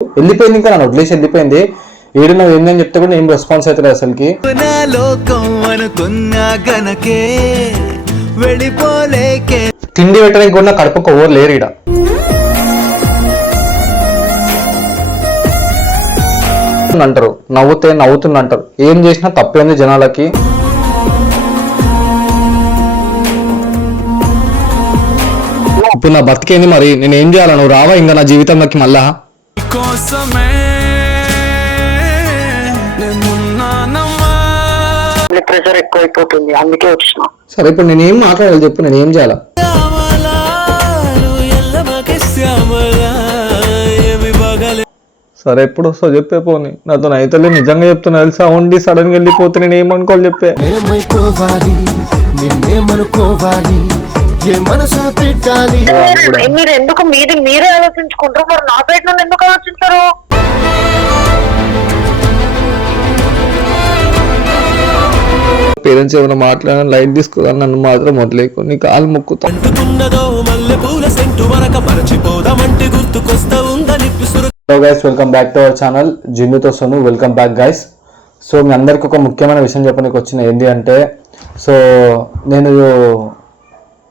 వెళ్ళిపోయింది, ఇంకా నన్ను వదిలేసి వెళ్ళిపోయింది. ఏడు నువ్వు ఏందని చెప్తే కూడా ఏం రెస్పాన్స్ అవుతుంది అసలుకి. తిండి పెట్టడానికి కూడా కడుపుకు ఎవరు లేరు ఈడ. అంటారు నవ్వుతే నవ్వుతున్నా అంటారు. ఏం చేసినా తప్పేంది జనాలకి. ఇప్పుడు నా బతికేంది మరి, నేను ఏం చేయాలా? నువ్వు రావా ఇంకా నా జీవితంలోకి మళ్ళా? ప్రెషర్ ఎక్కువైపోతుంది, అందుకే వచ్చిన. సరే ఇప్పుడు నేను ఏం మాట్లాడాలి చెప్పు, నేను ఏం చేయాలా? సరే ఎప్పుడు వస్తావు చెప్పే పోనీ, నాతో అయితే నిజంగా చెప్తున్నా తెలుసా. ఉండి సడన్ గా వెళ్ళిపోతే నేను ఏమనుకోవాలి చెప్పే. మీరు ఎందుకు మీరే ఆలోచించుకుంటారు, మరి నా బయట నన్ను ఎందుకు ఆలోచించారు? పేరెంట్స్ ఏమైనా మాట్లాడాలని లైట్ తీసుకోవాలని నన్ను మాత్రం వదిలేకు, నీ కాలు మొక్కుతా. Hello guys, welcome back to our channel జిన్నుతో Sonu. Welcome back guys. So మీ అందరికి ఒక ముఖ్యమైన విషయం చెప్పడానికి వచ్చిన ఏంటి అంటే, సో నేను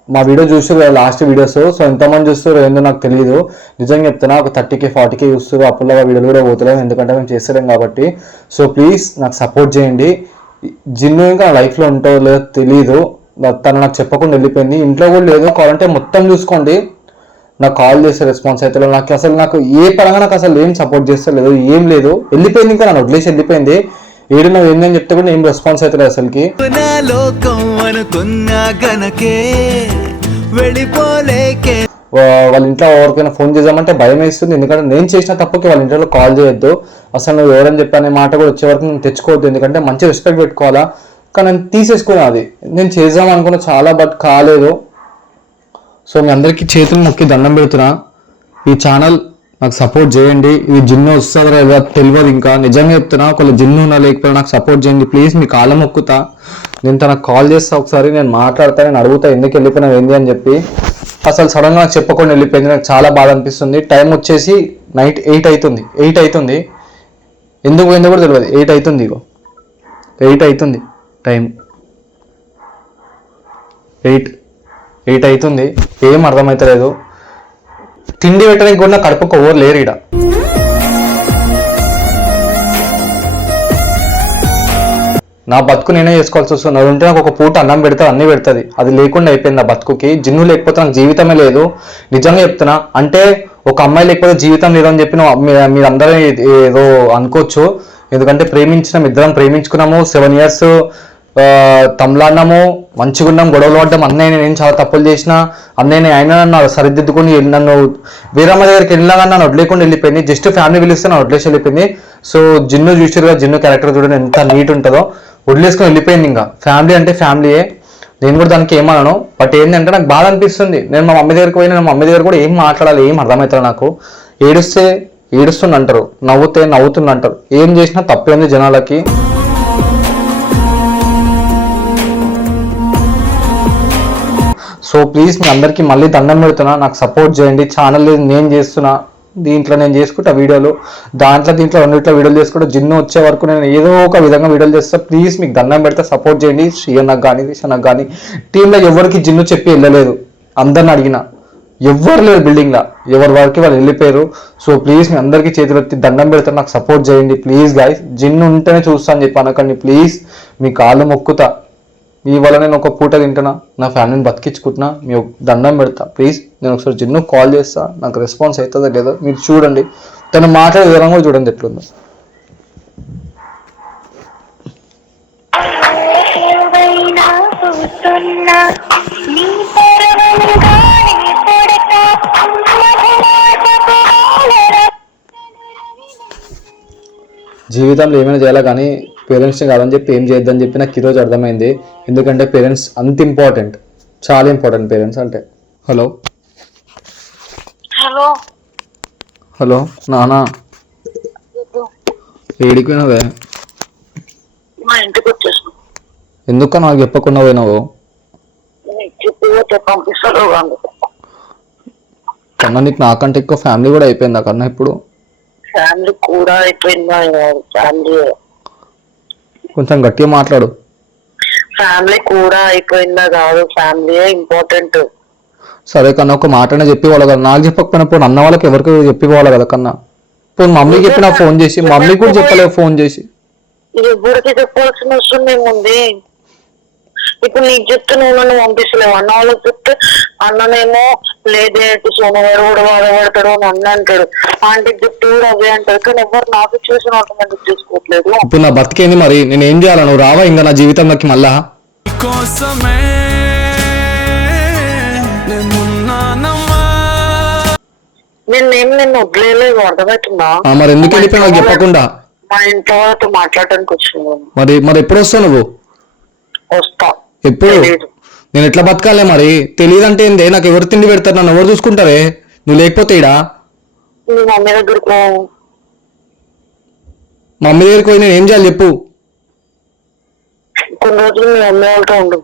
మా వీడియో చూస్తారు లాస్ట్ వీడియోస్. సో ఎంతమంది చూస్తారు ఏందో నాకు తెలియదు, నిజంగా చెప్తున్నా. ఒక 30K 40K చూస్తారు, అప్పుడులాగా వీడియోలు కూడా పోతలేము, ఎందుకంటే మేము చేస్తలేం కాబట్టి. సో ప్లీజ్ నాకు సపోర్ట్ చేయండి. జిన్ను ఇంకా నా లైఫ్లో ఉంటో లేదో తెలియదు, తను నాకు చెప్పకుండా వెళ్ళిపోయింది. ఇంట్లో కూడా లేదు, కావాలంటే మొత్తం చూసుకోండి. నాకు కాల్ చేస్తే రెస్పాన్స్ అయితే నాకు ఏ పరంగా నాకు అసలు ఏం సపోర్ట్ చేస్తలేదు, ఏం లేదు. వెళ్ళిపోయింది, ఇంకా నన్ను వదిలేసి వెళ్ళిపోయింది. ఏడు నువ్వు ఏందని చెప్తే కూడా ఏం రెస్పాన్స్ అవుతుంది అసలుకి. వాళ్ళ ఇంట్లో ఎవరికైనా ఫోన్ చేద్దామంటే భయం వేస్తుంది, ఎందుకంటే నేను చేసిన తప్పుకి వాళ్ళ ఇంట్లో కాల్ చేయొద్దు. అసలు నువ్వు ఎవరని చెప్పి అనే మాట కూడా వచ్చే వరకు నేను తెచ్చుకోవద్దు, ఎందుకంటే మంచి రెస్పెక్ట్ పెట్టుకోవాలా. కానీ నేను తీసేసుకున్నా, అది నేను చేద్దాం అనుకున్నా చాలా, బట్ కాలేదు. సో మీ అందరికీ చేతులు మొక్కి దండం పెడుతున్నా, ఈ ఛానల్ నాకు సపోర్ట్ చేయండి. ఇది జిన్ను వస్తుందా లేదా తెలియదు, ఇంకా నిజంగా చెప్తున్నా. ఒకవేళ జిన్ను ఉన్నా లేకపోతే నాకు సపోర్ట్ చేయండి ప్లీజ్. మీ కాళ్ళ మొక్కుతా. నేను తనకు కాల్ చేస్తా, ఒకసారి నేను మాట్లాడతా, నేను అడుగుతా ఎందుకు వెళ్ళిపోయినా ఏంది అని చెప్పి. అసలు సడన్గా నాకు చెప్పకుండా వెళ్ళిపోయింది, నాకు చాలా బాధ అనిపిస్తుంది. టైం వచ్చేసి నైట్ 8 అవుతుంది. ఎందుకు పోయిందో కూడా తెలియదు. 8 అవుతుంది, ఇగో 8 అవుతుంది టైం. 8 అవుతుంది, ఏం అర్థమవుతలేదు. తిండి పెట్టడానికి కూడా కడుపుకు ఎవరు లేరు ఈడ. నా బతుకు నేనే చేసుకోవాల్సి వస్తుంది. అది ఉంటే నాకు ఒక పూట అన్నం పెడతా, అన్నీ పెడుతుంది. అది లేకుండా అయిపోయింది నా బతుకుకి. జిన్ను లేకపోతే నాకు జీవితమే లేదు, నిజంగా చెప్తున్నా. అంటే ఒక అమ్మాయి లేకపోతే జీవితం లేదని చెప్పి మీరందరూ ఏదో అనుకోవచ్చు, ఎందుకంటే ఇద్దరం ప్రేమించుకున్నాము. 7 years తమ్లాడినాము, మంచిగా ఉన్నాం, గొడవలు పడ్డాం. అన్నయ్య నేను చాలా తప్పులు చేసిన, అన్నయ్య ఆయన నన్ను సరిదిద్దుకుని నన్ను వీరమ్మ దగ్గరికి వెళ్ళినా కానీ నన్ను వదిలేకుండా వెళ్ళిపోయింది. జస్ట్ ఫ్యామిలీ పిలిస్తే నన్ను వదిలేసి వెళ్ళిపోయింది. సో జిన్ను చూసారుగా, జిన్ను క్యారెక్టర్ చూడండి ఎంత నీట్ ఉంటుందో. వదిలేసుకొని వెళ్ళిపోయింది. ఇంకా ఫ్యామిలీ అంటే ఫ్యామిలీయే, నేను కూడా దానికి ఏమన్నాను. బట్ ఏంటంటే నాకు బాధ అనిపిస్తుంది. నేను మా మమ్మీ దగ్గరికి పోయినా, మా మమ్మీ దగ్గర కూడా ఏం మాట్లాడాలి ఏం అర్థమవుతుంది నాకు. ఏడుస్తుంది అంటారు, నవ్వుతే నవ్వుతుంది అంటారు. ఏం చేసినా తప్పేంది జనాలకి. సో ప్లీజ్ మీ అందరికీ మళ్ళీ దండం పెడుతున్నా, నాకు సపోర్ట్ చేయండి. ఛానల్ నేను చేస్తున్నా, దీంట్లో నేను చేసుకుంటా వీడియోలు, దీంట్లో రెండిట్లో వీడియోలు చేసుకుంటా. జిన్ను వచ్చే వరకు నేను ఏదో ఒక విధంగా వీడియోలు చేస్తా. ప్లీజ్ మీకు దండం పెడితే సపోర్ట్ చేయండి. శ్రీయన్నకు కానీ రిషన్నకు కానీ టీంలో ఎవరికి జిన్ను చెప్పి వెళ్ళలేదు. అందరిని అడిగిన ఎవ్వరు లేరు బిల్డింగ్లో, ఎవరి వరకు వాళ్ళు వెళ్ళిపోయారు. సో ప్లీజ్ మీ అందరికీ చేతులు ఎత్తి దండం పెడతాను, నాకు సపోర్ట్ చేయండి ప్లీజ్ గాయస్. జిన్ను ఉంటేనే చూస్తా అని చెప్పి అనకండి ప్లీజ్, మీ కాళ్ళు మొక్కుతా. మీ వల్ల నేను ఒక పూట తింటున్నా, నా ఫ్యామిలీని బతికించుకుంటున్నా, మీ దండం పెడతా ప్లీజ్. నేను ఒకసారి జిన్ను కాల్ చేస్తా, నాకు రెస్పాన్స్ అవుతుందో లేదో మీరు చూడండి. తను మాట్లాడే విధానం కూడా చూడండి ఎట్లుందో. జీవితంలో ఏమైనా చేయాలా కానీ పేరెంట్స్ని కాదని చెప్పి ఏం చేయొద్దని చెప్పి నాకు ఈరోజు అర్థమైంది. ఎందుకంటే పేరెంట్స్ అంత ఇంపార్టెంట్, చాలా ఇంపార్టెంట్ పేరెంట్స్ అంటే. హలో నానా, ఏడికి పోయినావే? ఎందుకు నాకు చెప్పకుండా పోయినావు? కన్నా నీకు నాకంటే ఎక్కువ ఫ్యామిలీ కూడా అయిపోయింది కన్నా ఇప్పుడు. ఫ్యామిలీ కూడా అయిపోయిందా? ఫ్యామిలీ కొంచెం గట్టిగా మాట్లాడు. ఫ్యామిలీ కూడా అయిపోయిందా కాదు, ఫ్యామిలీయే ఇంపార్టెంట్. సరే కన్నా ఒక మాటనే చెప్పిపోవాలి కదా, నాకు చెప్పకపోయినా పోనీ అన్న వాళ్ళకి ఎవరికి చెప్పిపోవాలి కదా కన్నా. పోనీ మమ్మీకి చెప్పినా ఫోన్ చేసి, మమ్మీకి కూడా చెప్పలేవు ఫోన్ చేసి. ఎవరికి చెప్పాల్సిన అవసరం ఏముంది? ఇప్పుడు నీకు చెప్తే నువ్వు నన్ను పంపిస్తలేవు, అన్న వాళ్ళకి చెప్తే అన్ననేమో లేదే సోమవారం కూడా బాధపడతాడు అని అన్న అంటాడు, ఆంటీకి చెప్తే కూడా అదే అంటాడు. కానీ ఎవరు నా సిచ్యువేషన్ ఆటోమేటిక్ చేసుకోవట్లేదు. ఇప్పుడు నా బతికేంది మరి, నేను ఏం చేయాలా? నువ్వు రావా ఇంకా నా జీవితంలోకి మళ్ళా? నిన్ను వదిలేదు, అర్థమవుతుందా? మరి ఎందుకు వెళ్ళిపోయి నాకు చెప్పకుండా? మా ఇంట్లో వాళ్ళతో మాట్లాడటానికి వచ్చింది. మరి ఎప్పుడు వస్తావు నువ్వు? వస్తా. ఎప్పుడు? నేను ఎట్లా బతకాలే మరి? తెలియదంటే ఏందే? నాకు ఎవరు తిండి పెడతారు? నన్ను ఎవరు చూసుకుంటారే నువ్వు లేకపోతే? ఇడా మీ మమ్మీ దగ్గరకు మమ్మీ దగ్గరికి పోయి నేను ఏం చేయాలి చెప్పు? కొన్ని రోజులు మీ మమ్మీ వాళ్ళతో ఉండు.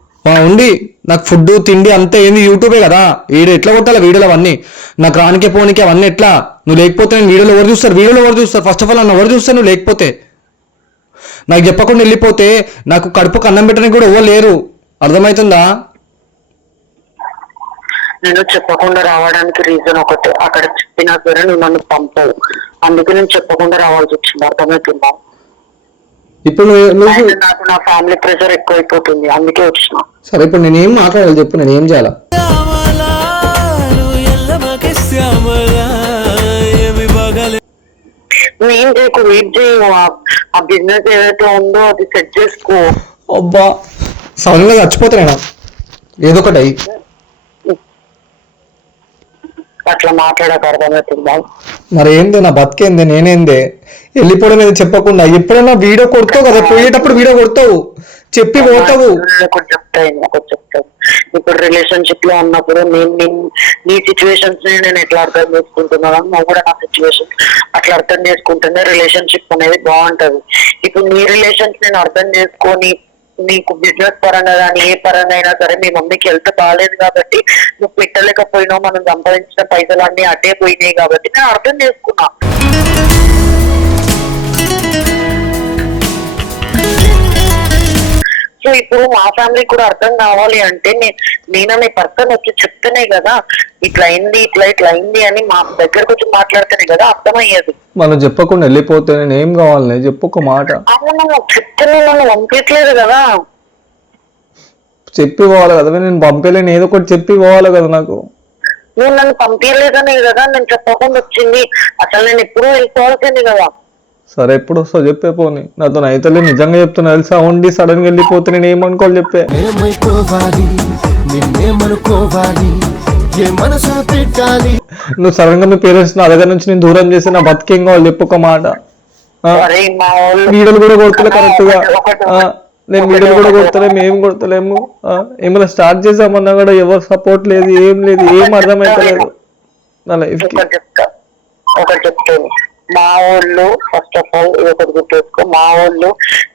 ఉండి నాకు ఫుడ్ తిండి అంతా ఏంది యూట్యూబే కదా, వీడు ఎట్లా కొట్టాలి వీడియోలు అవన్నీ? నాకు రానికే పోనీకి అవన్నీ ఎట్లా? నువ్వు లేకపోతే నేను వీడియోలో ఎవరు చూస్తారు? వీడియోలో ఎవరు చూస్తారు? ఫస్ట్ ఆఫ్ ఆల్ నన్ను ఎవరు చూస్తారు నువ్వు లేకపోతే? నాకు చెప్పకుండా వెళ్ళిపోతే నాకు కడుపుకు అన్నం పెట్టడానికి కూడా ఎవరు లేరు, అర్థమవుతుందా? నేను చెప్పకుండా రావడానికి రీజన్ ఒకటే, అక్కడ చెప్పినా సరే నువ్వు నన్ను పంపవు, అందుకే నేను చెప్పకుండా రావాల్సి వచ్చింది, అర్థమవుతుందా? ఇప్పుడు నాకు నా ఫ్యామిలీ ప్రెషర్ ఎక్కువైపోతుంది, అందుకే వచ్చిన. సరే ఇప్పుడు నేను ఏం మాట్లాడాలి చెప్పు, నేను ఏం చేయాలా? నువ్వేం చేయకు, వెయిట్ చేయవు, ఆ బిజినెస్ ఏదైతే ఉందో అది సెట్ చేసుకో. అబ్బా సడన్ గా చచ్చిపోతున్నా ఏదో ఒకటి అయ్యి. అట్లా మాట్లాడక, అర్థమవుతుందా? మరి ఏంది నా బతికేంది? నేనేందే వెళ్ళిపోవడం అనేది చెప్పకుండా? ఎప్పుడైనా వీడియో కొడతావు కదా, పోయేటప్పుడు వీడియో కొడతావు, చెప్పి పోతావు. చెప్తావు ఇప్పుడు రిలేషన్షిప్ లో ఉన్నప్పుడు నీ సిచ్యువేషన్స్ నేను ఎట్లా అర్థం చేసుకుంటున్నాను, నువ్వు కూడా నా సిచ్యువేషన్ అట్లా అర్థం చేసుకుంటేనే రిలేషన్షిప్ అనేది బాగుంటది. ఇప్పుడు నీ రిలేషన్స్ నేను అర్థం చేసుకొని నీకు బిజినెస్ పరంగా కానీ ఏ పరంగా అయినా సరే మీ మమ్మీకి హెల్త్ బాగాలేదు కాబట్టి నువ్వు పెట్టలేకపోయినావు, మనం సంపాదించిన పైసలు అన్ని అడ్డే పోయినాయి కాబట్టి నేను అర్థం చేసుకున్నా. సో ఇప్పుడు మా ఫ్యామిలీ కూడా అర్థం కావాలి అంటే నేను మీ పర్సన్ వచ్చి చెప్తేనే కదా ఇట్లా అయింది ఇట్లా అయింది అని మా దగ్గరకు వచ్చి మాట్లాడితేనే కదా అర్థమయ్యేది. మనం చెప్పకుండా వెళ్ళిపోతే నేను ఏం కావాలి చెప్పు ఒక మాట. అవును చెప్తే నన్ను పంపించలేదు కదా, చెప్పి పోవాలి కదా, నేను పంపలేను, ఏదో ఒకటి చెప్పి పోవాలి కదా నాకు. నువ్వు నన్ను పంపించలేదనే కదా నేను చెప్పకుండా వచ్చింది, అసలు నేను ఎప్పుడూ వెళ్ళిపోవాల్సింది కదా. సరే ఎప్పుడు వస్తావు చెప్పే, పోని నాతో అయితే నిజంగా చెప్తున్నా తెలుసా, ఉండి సడన్ గా వెళ్ళిపోతే నేను ఏమనుకోవాలి చెప్పే. నువ్వు సడన్ గా మీ పేరెంట్స్ నా దగ్గర నుంచి నేను దూరం చేసి నా బతికేం కావాలి చెప్పు ఒక మాట. వీడియోలు కూడా కొడతలే కరెక్ట్ గా, నేను వీడియోలు కూడా కొడతలేము, ఏం కొడతలేము, ఏమైనా స్టార్ట్ చేసామన్నా కూడా ఎవరు సపోర్ట్ లేదు, ఏం లేదు, ఏం అర్థమైతలేదు నా లైఫ్ కి. ఒకటి చెప్తాను, మా ఊళ్ళు ఫస్ట్ ఆఫ్ ఆల్ ఒకటి గుర్తుపెట్టుకో, మా ఊళ్ళు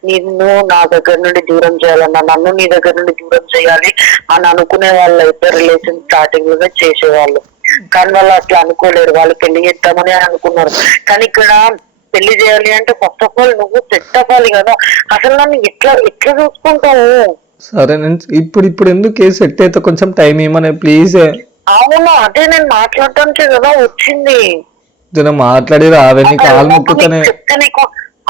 నిన్ను నా దగ్గర నుండి దూరం చేయాలన్నా, నన్ను నీ దగ్గర నుండి దూరం చేయాలి అని అనుకునే వాళ్ళు అయితే రిలేషన్ స్టార్టింగ్ లోనే చేసేవాళ్ళు. కానీ వాళ్ళు అట్లా అనుకోలేరు, వాళ్ళు పెళ్లి చేద్దామని అనుకున్నారు. కానీ ఇక్కడ పెళ్లి చేయాలి అంటే ఫస్ట్ ఆఫ్ ఆల్ నువ్వు సెట్ అవ్వాలి కదా, అసలు నన్ను ఎట్లా చూసుకుంటావు? సరే నేను ఇప్పుడు ఎందుకు సెట్ అయితే కొంచెం టైం ఇవ్వమని ప్లీజ్. అవును అదే నేను మాట్లాడటానికి కదా వచ్చింది, మాట్లాడి రావని కాలు ముక్కుతానే. చెప్తే నీకు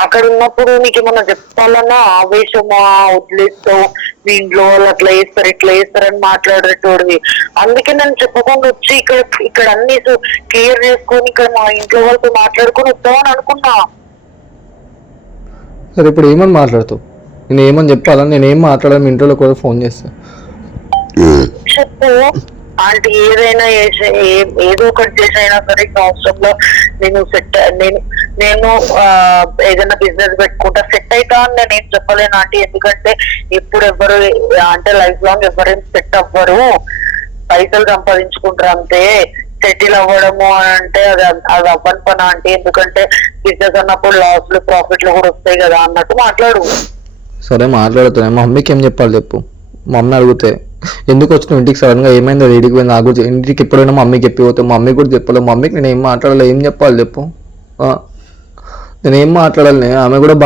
అక్కడ ఉన్నప్పుడు నీకు ఏమన్నా చెప్పాలన్నా ఆవేశమా వదిలేస్తావు, మీ ఇంట్లో వాళ్ళు అట్లా వేస్తారు ఇట్లా వేస్తారని మాట్లాడేటోడివి. అందుకే నేను చెప్పకుండా వచ్చి ఇక్కడ అన్ని క్లియర్ చేసుకొని ఇక్కడ మా ఇంట్లో వాళ్ళతో మాట్లాడుకొని వస్తామని అనుకున్నా. సరే ఇప్పుడు ఏమని మాట్లాడుతావు? నేను ఏమని చెప్పాలని, నేను ఏం మాట్లాడాలి? మీ ఇంట్లో కూడా ఫోన్ చేస్తా చెప్పు. ఆంటీ ఏదైనా ఏదో ఒకటి చేసైనా సరే సంవత్సరంలో నేను ఏదైనా బిజినెస్ పెట్టుకుంటా సెట్ అవుతా అని నేనేం చెప్పలేను ఆంటీ, ఎందుకంటే ఇప్పుడు ఎవరు అంటే లైఫ్ లాంగ్ ఎవరేం సెట్ అవ్వరు, పైసలు సంపాదించుకుంటారు అంతే, సెటిల్ అవ్వడము అంటే అది అవ్వని పని ఆంటీ, ఎందుకంటే బిజినెస్ అన్నప్పుడు లాస్లు ప్రాఫిట్లు కూడా వస్తాయి కదా అన్నట్టు మాట్లాడు. సరే మాట్లాడుతున్నా, మా మమ్మీకి ఏం చెప్పాలి చెప్పు. మా మమ్మీ అడిగితే ఎందుకు వచ్చిన ఇంటికి సడన్ గా ఏమైంది, అది ఇంటికి పోయింది, నాకు ఇంటికి ఎప్పుడైనా మమ్మీకి చెప్పిపోతే మమ్మీ కూడా చెప్పలేదు, మమ్మీకి నేను ఏం మాట్లాడాలి, ఏం చెప్పాలి చెప్పు. నేనేం మాట్లాడాలి, ఆమెకు కూడా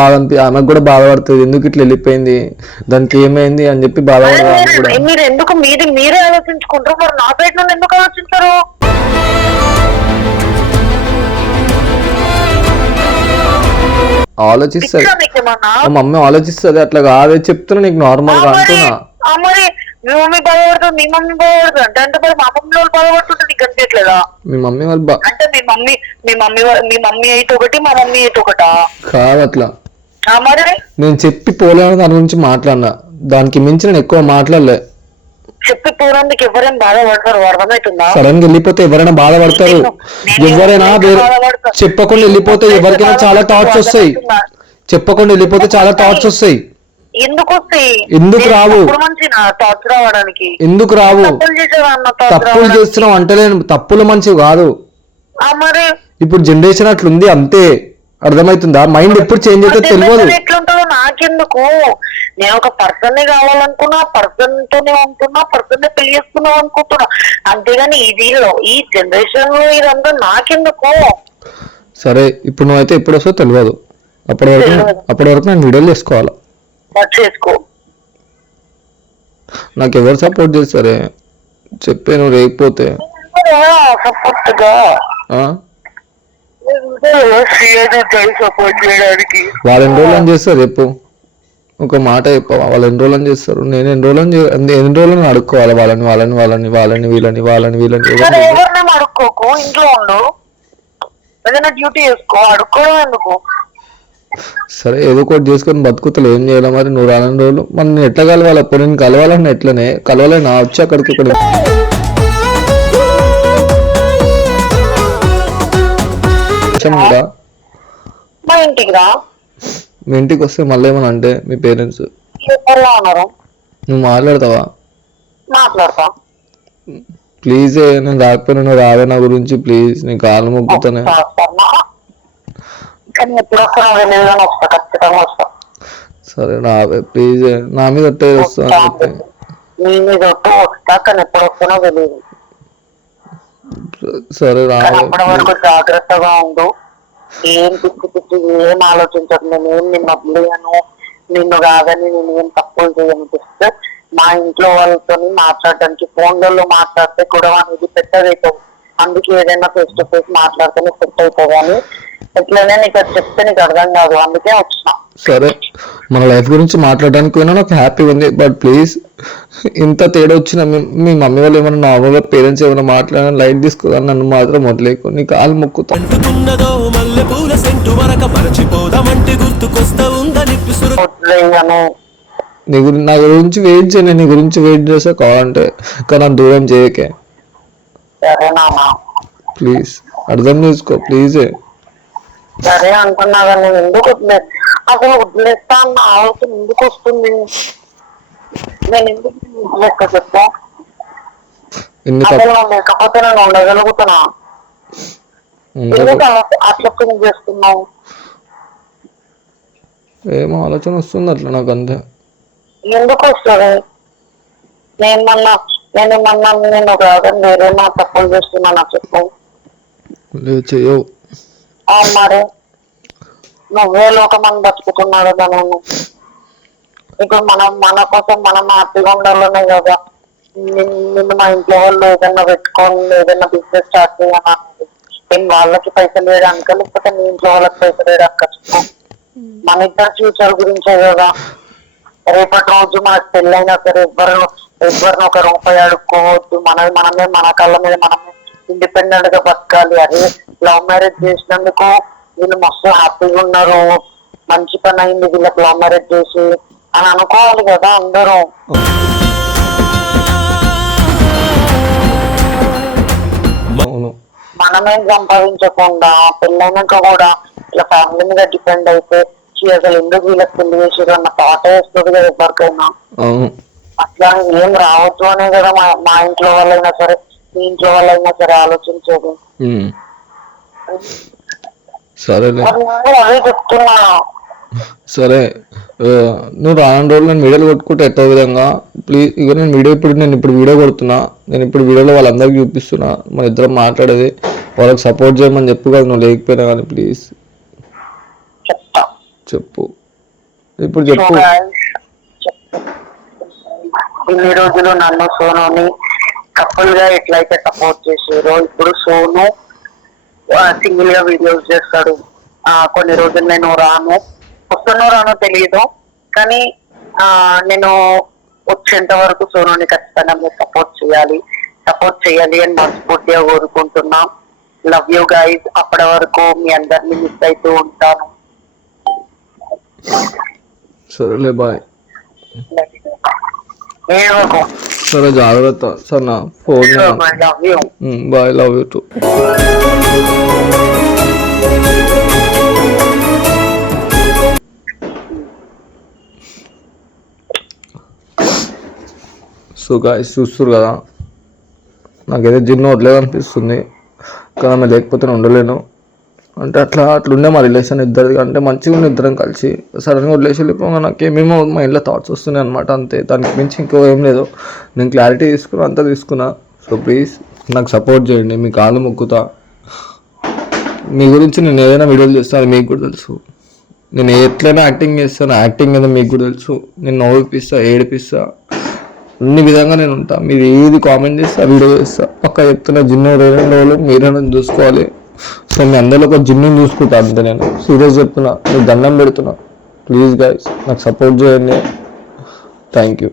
బాధపడుతుంది, ఎందుకు ఇట్లా వెళ్ళిపోయింది, దానికి ఏమైంది అని చెప్పి బాధపడదు ఆమె కూడా. మీరు ఎందుకు మీరే ఆలోచించుకుంటారు, మరి నా సైడ్ నుండి ఎందుకు ఆలోచించారు? ఆలోచిస్తుంది మా మమ్మీ, ఆలోచిస్తుంది, అట్లా కాదే చెప్తున్నా నీకు నార్మల్ గా అంటున్నా. మరి మీ మమ్మీ బాధపడుతుంది, మీ మమ్మీ బాధపడుతుంది అంటే మరి మా మమ్మీ వాళ్ళు బాధపడుతుంటే నీకు కనిపించట్లేదా? మీ మమ్మీ వాళ్ళు అంటే మీ మమ్మీ అయితే ఒకటి, మా మమ్మీ అయితే ఒకటా? కాదు అట్లా. మరి నేను చెప్పి పోలేని దాని గురించి మాట్లాడినా, దానికి మించి నేను ఎక్కువ మాట్లాడలే. చెప్పి పోనందుకు ఎవరైనా బాధపడతారు, అర్థమవుతుందా? సడన్ గా వెళ్ళిపోతే ఎవరైనా బాధపడతారు, ఎవరైనా చెప్పకుండా వెళ్ళిపోతే ఎవరికైనా చాలా థాట్స్ వస్తాయి, చెప్పకుండా వెళ్ళిపోతే చాలా థాట్స్ వస్తాయి. ఎందుకు వస్తాయి? ఎందుకు రావు? థాట్స్ రావడానికి ఎందుకు రావు? తప్పులు చేస్తున్నావు అంటలేను, తప్పులు మంచివి కాదు. మరి ఇప్పుడు జనరేషన్ అట్లుంది అంతే, అర్థమవుతుందా? మైండ్ ఎప్పుడు చేంజ్ అయితే తెలియదు. ఎట్లుంటుందో నాకెందుకు, నేను ఒక పర్సన్ ని కావాలనుకున్నా, పర్సన్ తోనే ఉంటున్నా, పర్సన్ ని పెళ్లి చేసుకున్నాం అనుకుంటున్నా, అంతేగాని ఈ జనరేషన్ లో ఇదంతా నాకెందుకు? సరే ఇప్పుడు నువ్వైతే ఎప్పుడు వస్తావు తెలియదు, అప్పటి వరకు నేను వీడియోలు చేసుకోవాలా? చేసుకో. నాకు ఎవరు సపోర్ట్ చేస్తారే చెప్పే, నువ్వు లేకపోతే సపోర్ట్ గా సపోర్ట్ చేయడానికి వాళ్ళు ఎన్ని రోజులు అని చేస్తారు చెప్పు, ఒక మాట చెప్పవా? వాళ్ళు ఎన్ని రోజులు అని చేస్తారు, నేను ఎన్ని రోజులు అడుక్కోవాలి వాళ్ళని వీళ్ళని ఎవరిని అడుక్కోకు, ఇంట్లో ఉండు, ఏదైనా డ్యూటీ చేసుకో, అడుక్కోవడం ఎందుకు? సరే ఏదో ఒకటి చేసుకొని బతుకుతలు ఏం చేయాలి మరి? నువ్వు రాని రోజులు మరి నేను ఎట్లా కలవాలి? అప్పుడు నేను కలవాలన్నా ఎట్లనే కలవాలి, నా వచ్చి అక్కడికి ఇక్కడ మా ఇంటికి రా. మీ ఇంటికి వస్తే మళ్ళీ ఏమన్నా అంటే మీ పేరెంట్స్ నువ్వు మాట్లాడతావా? మాట్లాడతా. ప్లీజ్ నేను రాకపోయినా నువ్వు రావే నా గురించి, ప్లీజ్ నీ కాళ్ళు మొక్కుతానే. సరే రావే ప్లీజ్, నా మీద ఒట్టే వస్తా. సరే రావే, జాగ్రత్తగా ఉండు, ఏం పిచ్చి ఏం ఆలోచించదు. నేనేం నిన్ను వదిలేయను, నిన్ను కాదని నేనేం తప్పులు చేయనిపిస్తే మా ఇంట్లో వాళ్ళతో మాట్లాడడానికి ఫోన్లలో మాట్లాడితే గొడవ అనేది పెట్టదైతుంది. అందుకే ఏదైనా ఫేస్ టు ఫేస్ మాట్లాడితేనే సెట్ అవుతుంది, కానీ ఎట్లయినా నీకు అది చెప్తే నీకు అర్థం కాదు, అందుకే వచ్చిన. సరే మన లైఫ్ గురించి మాట్లాడడానికి పోయినా నాకు హ్యాపీగా ఉంది, బట్ ప్లీజ్ ఇంత తేడా వచ్చిన మీ మమ్మీ వాళ్ళు ఏమైనా నార్మల్గా పేరెంట్స్ ఏమైనా మాట్లాడినా లైట్ తీసుకోవాలి, నన్ను మాత్రం వదిలేకు, నీ కాలు మొక్కుతా. నా గురించి వెయిట్ చేయను, నీ గురించి వెయిట్ చేసా కావాలంటే, కానీ నన్ను దూరం చేయకే ప్లీజ్, అర్థం చేసుకో ప్లీజ్. సరే అంటున్నా కానీ ఎందుకు అసలు వదిలేస్తా అన్న ఆలోచన ఎందుకు వస్తుంది? నేను ఎందుకు వదిలేస్తా చెప్పా? అసలు లేకపోతే నేను ఉండగలుగుతున్నా, ఎందుకు అట్లా చేస్తున్నావు? ఏమో ఆలోచన వస్తుంది అట్లా నాకు అంతే. ఎందుకు వస్తుంది? నేను కాదని వేరేమో తప్పులు చేస్తున్నా చెప్పు. చెయ్యవు మరి నువ్వే లోకమని బతుకుతున్నాడు కదా. నేను ఇప్పుడు మన కోసం మనం హ్యాపీగా ఉండాలనే కదా నిన్ను మా ఇంట్లో వాళ్ళు ఏదైనా పెట్టుకొని ఏదైనా బిజినెస్ స్టార్ట్ చేయాలన్నది. ఏం వాళ్ళకి పైసలు వేయడానికి, లేకపోతే నీ ఇంట్లో వాళ్ళకి పైసలు వేయడానికి చెప్పు. మన ఇద్దరు ఫ్యూచర్ గురించే కదా. రేపటి రోజు మనకు పెళ్ళైనా సరే ఎవరిని ఒక రూపాయి అడుక్కోవద్దు, మనమే మన కాళ్ళ మీద మనమే ఇండిపెండెంట్ గా బతకాలి. అదే లవ్ మ్యారేజ్ చేసినందుకు వీళ్ళు మస్తు హ్యాపీగా ఉన్నారు, మంచి పని అయింది వీళ్ళకి లవ్ మ్యారేజ్ చేసి అని అనుకోవాలి కదా అందరూ. మనమేం సంపాదించకుండా పెళ్ళైనాక కూడా ఇలా ఫ్యామిలీ మీద డిపెండ్ అయితే అసలు ఎందుకు వీళ్ళకి పెళ్లి చేసారు అన్న థాట్ వేస్తుంది కదా ఎవరికైనా. అట్లా ఏం రావద్దు అనే కదా మా ఇంట్లో వాళ్ళైనా సరే మీ ఇంట్లో వాళ్ళైనా సరే ఆలోచించేది. అదే చెప్తున్నా. సరే నువ్వు రాను రోజులు నేను వీడియోలు కొట్టుకుంటే ఎట్టో విధంగా ప్లీజ్. ఇక నేను ఇప్పుడు వీడియో కొడుతున్నా, నేను ఇప్పుడు వీడియోలో వాళ్ళందరికీ చూపిస్తున్నా, మన ఇద్దరం మాట్లాడేది. వాళ్ళకి సపోర్ట్ చేయమని చెప్పు కదా, నువ్వు లేకపోయినా కానీ ప్లీజ్. చెప్పు ఇప్పుడు సో చెప్పు. guys, ఇన్ని రోజులు నన్ను సోనుని కపుల్ గా ఎట్లయితే సపోర్ట్ చేసారో ఇప్పుడు సోను సింగిల్ గా వీడియోస్ చేస్తాడు. కొన్ని రోజులు నేను రాను, వస్తున్నో రానో తెలియదు, కానీ నేను వచ్చేంత వరకు సోనుని ఖచ్చితంగా మీరు సపోర్ట్ చేయాలి అని మనస్ఫూర్తిగా కోరుకుంటున్నాం. Love you guys. అప్పటి వరకు మీ అందరినీ మిస్ అవుతూ ఉంటాను. సరేలే బాయ్. ఏడవకు. సరే జాగ్రత్త సరేనా. Phone love you. Bye. Love you too. So guys చూస్తున్నారు కదా, నాకైతే జిన్ను వదిలేదు అనిపిస్తుంది, కానీ ఆమె లేకపోతే నేను ఉండలేను. అంటే అట్లుండే మా రిలేషన్ ఇద్దరిది. అంటే మంచిగా ఉన్న ఇద్దరం కలిసి సడన్గా వదిలేసి వెళ్ళిపోగా నాకేమేమో మా ఇంట్లో థాట్స్ వస్తున్నాయి అనమాట, అంతే. దానికి మించి ఇంకో ఏం లేదు. నేను క్లారిటీ తీసుకున్నా. సో ప్లీజ్ నాకు సపోర్ట్ చేయండి, మీ కాళ్ళు మొక్కుతా. మీ గురించి నేను ఏదైనా వీడియోలు చేస్తాను, అది మీకు కూడా తెలుసు. నేను ఎట్లయినా యాక్టింగ్ చేస్తాను, యాక్టింగ్ మీద మీకు కూడా తెలుసు. నేను నవ్విపిస్తా, ఏడిపిస్తా, అన్ని విధంగా నేను ఉంటా. మీరు ఏది కామెంట్ చేస్తే వీడియో చేస్తా. పక్కా చెప్తున్నా, జిన్ను 2 రోజులు మీరే చూసుకోవాలి. సో మీ అందరిలో ఒక జిన్నుని చూసుకుంటా అంతే. నేను సీరియస్ చెప్తున్నా, మీకు దండం పెడుతున్నా. ప్లీజ్ గైస్ నాకు సపోర్ట్ చేయండి. Thank you.